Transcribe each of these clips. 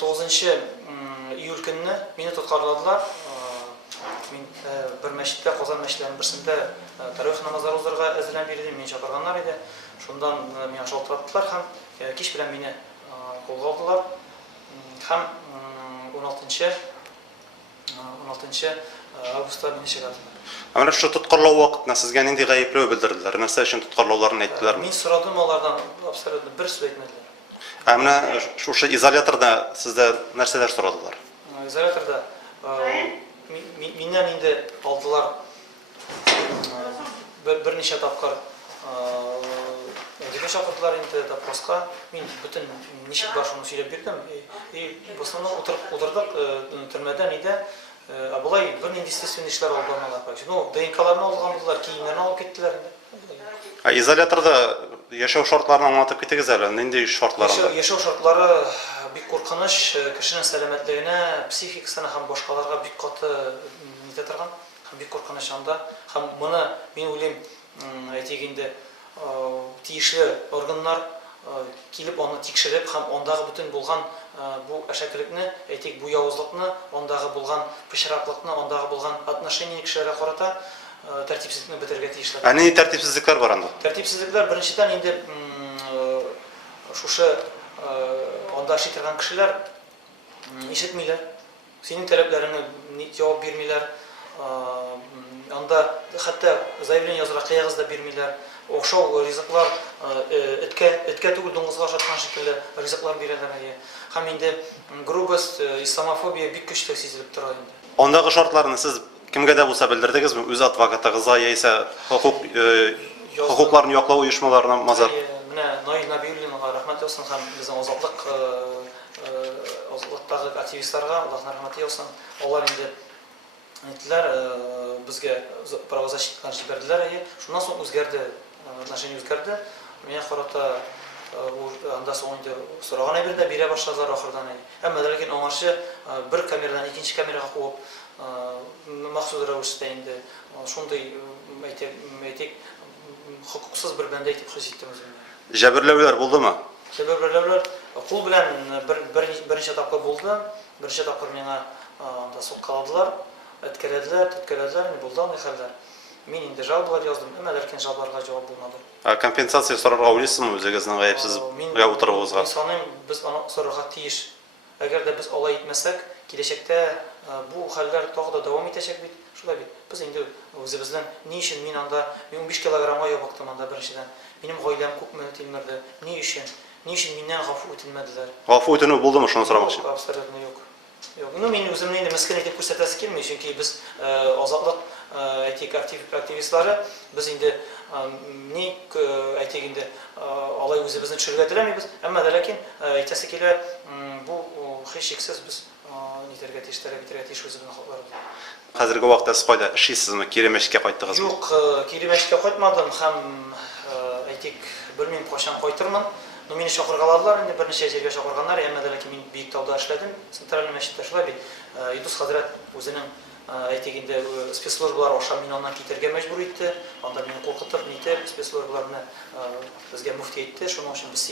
9-iyul günü meni tutkaladılar. Men bir meşitde, Qozon meşitlerinin birisinde tarawih namazları o'zlariga azlan berdi, meni chaqirganlar edi. Shundan meni ashotratdilar ham kech bilan meni qo'lga oldilar. Ham 16 avgustda meni chaqirdilar. Mana shu tutqarlov vaqtida sizga nendek g'ayblov bildirdilar? Narsa uchun tutqarlovlarni aytdilarmi? Men so'radim, ulardan absolutno bir so'z aytmadilar. Mana shu izolyatorda sizda narsalar so'radilar? İzolyatorda mendan endi oldilar bir necha topqir Debe chaqirdilar endi doprosga. Men butun nishib boshimni so'ylab berdim. Босоно o'tirdik turmadan edi. Bulay bir естественный ishlar olganlar qo'ydi. Ну, DNK'larni olgan bo'ldilar, kiyimlarni olib ketdilar endi. İzolyatorda yashav shartlarini anlatib ketdingiz hali. Nendek shartlar? Yashav shartlari bek qo'rqinish, kishining salomatligini, psixikasini ham boshqalarga bek qattiq netatirgan, ham bek qo'rqinish hamda ham buni men o'ylayman, aytganda tegishli organlar kelib uni tekshirib, ham ondagi butun bo'lgan bu ashaklikni, aytaylik bu yovuzlikni, ondagi bo'lgan pishroqlikni, ondagi bo'lgan отношение kishilarga qarata tartibsizlikni bitirga tegishli. Ani tartibsizliklar bor endi. Tartibsizliklar birinchidan endi o'sha onda ishlaydigan kishilar eshitmaylar. Sening talablaringga javob bermaylar. Onda hatto zaявление yozib qog'ozda bermaylar. O'xshov rizqlar itga tugul dengizga o'xshatgan shaklda rizqlar beradilar. Ham endi grubost, islamofobiya bek kuchli sezilib turadi. Ondagi shartlarni siz kimga da bo'lsa bildirdingizmi? O'z advokatigizga yoki huquqlarni yoqlov uyushmalariga mazar? Mana Noil Nabiyullinga rahmat olsun, ham bizning ozodlikdagi aktivistlarga Allohning rahmati olsun. Ular endi aytdilar, bizga pravozashitlarni berdilar. Shundan so'ng o'zgardi, отношение o'zgardi. Men qarata анда so'ng endi so'ragan yerda bera boshladilar oxirdan. Ammo lekin o'ng'ashi bir kameradan ikkinchi kameraga qo'yib maxsus ravishda endi shunday aytib huquqsiz bir banda aytib his etdim o'zimni. Jabrlovlar bo'ldimi? Jabrlovlar qo'l bilan birinchi topqir bo'ldi. Birinchi topqir menga unda so'qqaladilar, o'tkazadilar, bo'ldi uni xallar. Men endi javoblar yozdim, ammo lekin javoblarga javob bo'lmadi. Kompensatsiya so'rarga o'ylaysizmi o'zingizning g'ayibsiz o'tiribingizga? Insonning biz uni so'rashga tegish. Agarda biz olay etmasak, kelajakda bu hollar tog'da davom etacak bit. Shulay bit. Biz endi o'zimizdan ne uchun men anda 15 kilogramga yo'qotdim anda birinchidan. Mening oilam ko'pmi temirdi. Ne uchun mendan g'afu o'tilmadilar? G'afu o'tinu bo'ldimi shuni so'ramoqchi? Absolutno yo'q. Yo'q. Uni men o'zimni endi miskin etib ko'rsatasi kelmaydi, chunki biz ozodlik aytaylik aktivistlari biz endi ne aytganda olay o'zimizni tushirib olmaymiz, ammo lekin aytasi kelar bu hech cheksiz biz netarga tegish o'zimizni xohlarimiz. Hozirgi vaqtda siz qayda ishlaysizmi? Kerimashga qaytdingizmi? Yo'q, Kerimashga qaytmadim, ham aytaylik bilmayman qachon qaytirman. Meni chaqirganlar endi bir necha yerga chaqirganlar, ammo lekin men Buyukdovda ishladim, sentral masjidda ishladim. Idus Hazrat o'zining aytganda spetsslujbalar o'xshab meni ondan ketirga majbur etdi. Onda meni qo'rqitib, netib spetsslujbalarni bizga muftiy etdi. Shuning uchun biz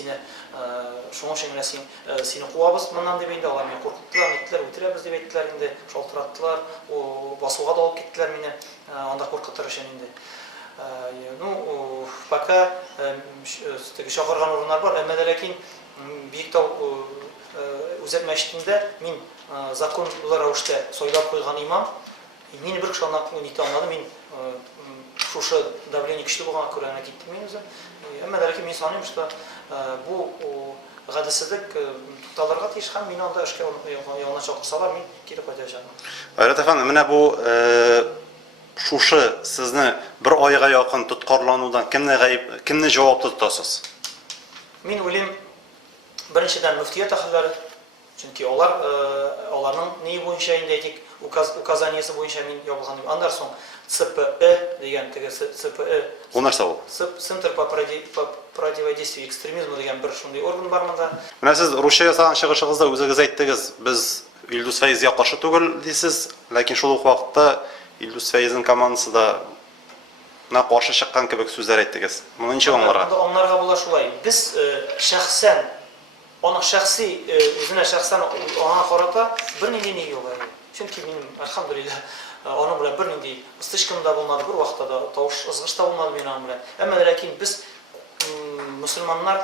seni quvamiz bundan deb endi ular meni qo'rqitdilar, netdilar, o'tiramiz deb aytdilar endi, sholtiratdilar, bosuga da olib ketdilar meni, onda qo'rqitishgan endi. Ну, пока chaqirgan o'rinlar bor, ammo lekin Buyukdov o'zak masjidida men zakon ular ravishda so'ylab qo'ygan imom meni bir kishi ondan neta olmadi. Men o'sha davleniya kuchli bo'lgan ko'rana ketdim men o'zim. Ammo lekin men so'nim что bu g'adasizlik to'xtalarga tegish ham meni onda ishga yolg'on chaqirsalar men kelib qaytasham. G'ayrat efendi, mana bu Şuşu sizni bir oyga yaqin tutqarlanuvdan kimni javobli tutasiz? Men o'ylayman, birinchidan muftiyat ahllari, chunki ularning ne bo'yicha endi aytdik, ukazaniyasi bo'yicha men yopilgan. Undan so'ng CPE degan CPE. Bu narsa bu. Center по противодействию экстремизму degan bir shunday organ bor menda. Mana siz Rusiyada san chiqishingizda o'zingiz aytdingiz, biz Ilduz Fayzga qarshi tugul deysiz, lekin shu vaqtda Ilduz Fayzning komandasida qarshi chiqqan kebek so'zlar aytdingiz. Buni necha o'nglarga? Onlarga bo'lar shulay. Biz shaxsan Аның шәхси үзенә шәхсән аңа карата бернинди ни юк. Чөнки мин альхамдулилlah аның белән бернинди стычкам да булмады, бер вакытта да тавыш ызгыш та булмады минем белән. Әмма ләкин без мөселманнар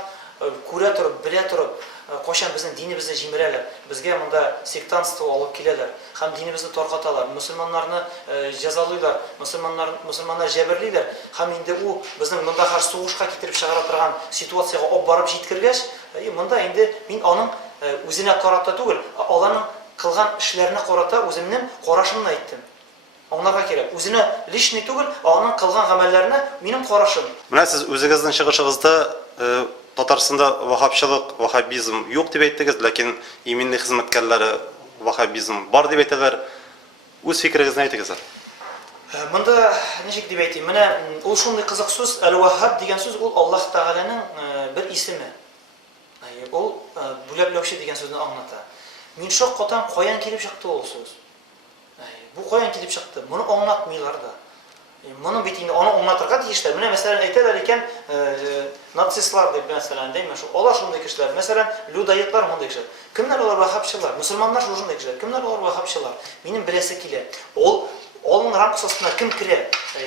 күрә торып, белә торып, кайчан безнең динебезне җимерәләр, безгә монда сектантство алып киләләр, һәм динебезне таркаталар, мөселманнарны җәзалыйлар, мөселманнар җәберлиләр, һәм инде ул безнең монда һәр сугышка китереп чыгара торган ситуациягә алып барып җиткергәч, монда инде мин аның үзенә карата түгел, аларның кылган эшләренә карата үземнең карашымны әйттем. Аңларга кирәк. Үзенә личный түгел, аның кылган гамәлләренә минем карашым. Менә сез үзегезнең чыгышыгызда Татарстанда вахабчылык, вахабизм юк дип әйттегез, ләкин иминный хезмәткәрләре вахабизм бар дип әйтәләр. Үз фикерегезне әйтегез. Монда ничек дип әйтим? Менә ул шундый кызык сүз, Әл-Ваххаб дигән сүз ул Аллаһ Тәгаләнең бер исеме. Ул бүләкләүче дигән сүзне аңлата. Мин шок катан каян килеп чыкты ул сүз? Бу каян килеп чыкты? Моны аңлатмыйлар да. Моны бит инде аны аңлатырга тиешләр. Менә мәсәлән әйтәләр икән, нацистлар дип мәсәлән дәйме, алар шундый кешеләр. Мәсәлән, людоедлар мондый кешеләр. Кемнәр алар вахабчылар? Мөселманнар шундый кешеләр. Кемнәр алар вахабчылар? Минем беләсе килә. Аның рамкасына кем керә?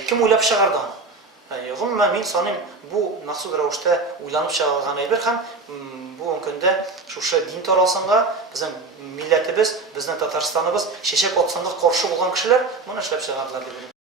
Кем уйлап чыгарды аны? Гомумән мин саныйм, бу максуд рәвештә уйланып чыгарылган әйбер һәм бу көндә шушы дин таралсынга безнең милләтебез, безнең Татарстаныбыз чәчәк атсанга каршы булган кешеләр моны эшләп чыгардылар дип уйлыйм.